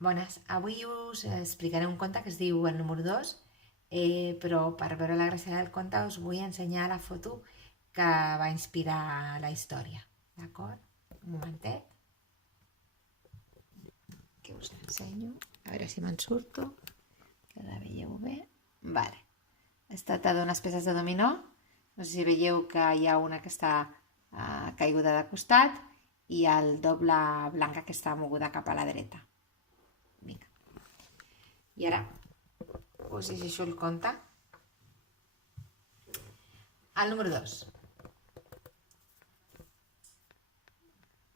Bones, avui us explicaré un conte que es diu El número 2, però per veure la gràcia del conte us vull ensenyar la foto que va inspirar la història, d'acord? Un momentet, que us l'ensenyo, a veure si me'n surto, que la veieu bé. Vale. Es tracta d'unes peces de dominó, no sé si veieu que hi ha una que està caiguda de costat i el doble blanca que està moguda cap a la dreta. Vinga. I ara us llegeixo el conte. El número 2.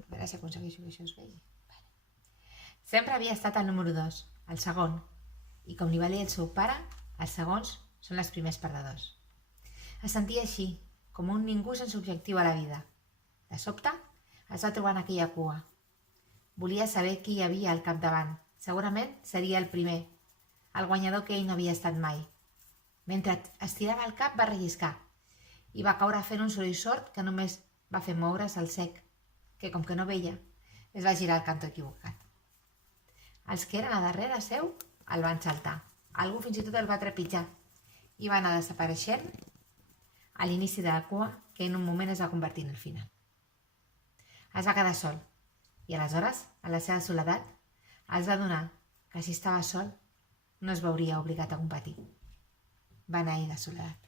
A veure si aconsegueixo que això es vegi. Vale. Sempre havia estat el número 2, el segon, i com li va dir el seu pare, els segons són els primers perdedors. Es sentia així, com un ningú sense objectiu a la vida. De sobte, es va trobar en aquella cua. Volia saber qui hi havia al capdavant. Segurament seria el primer, el guanyador que ell no havia estat mai. Mentre estirava el cap va relliscar i va caure fent un soroll sord que només va fer moure's el cec, que com que no veia, es va girar al cantó equivocat. Els que eren a darrere seu el van saltar. Algú fins i tot el va trepitjar i va anar desapareixent a l'inici de la cua que en un moment es va convertir en el final. Es va quedar sol i aleshores, a la seva soledat, es va adonar que si estava sol no es veuria obligat a competir. Va anar-hi de soledat.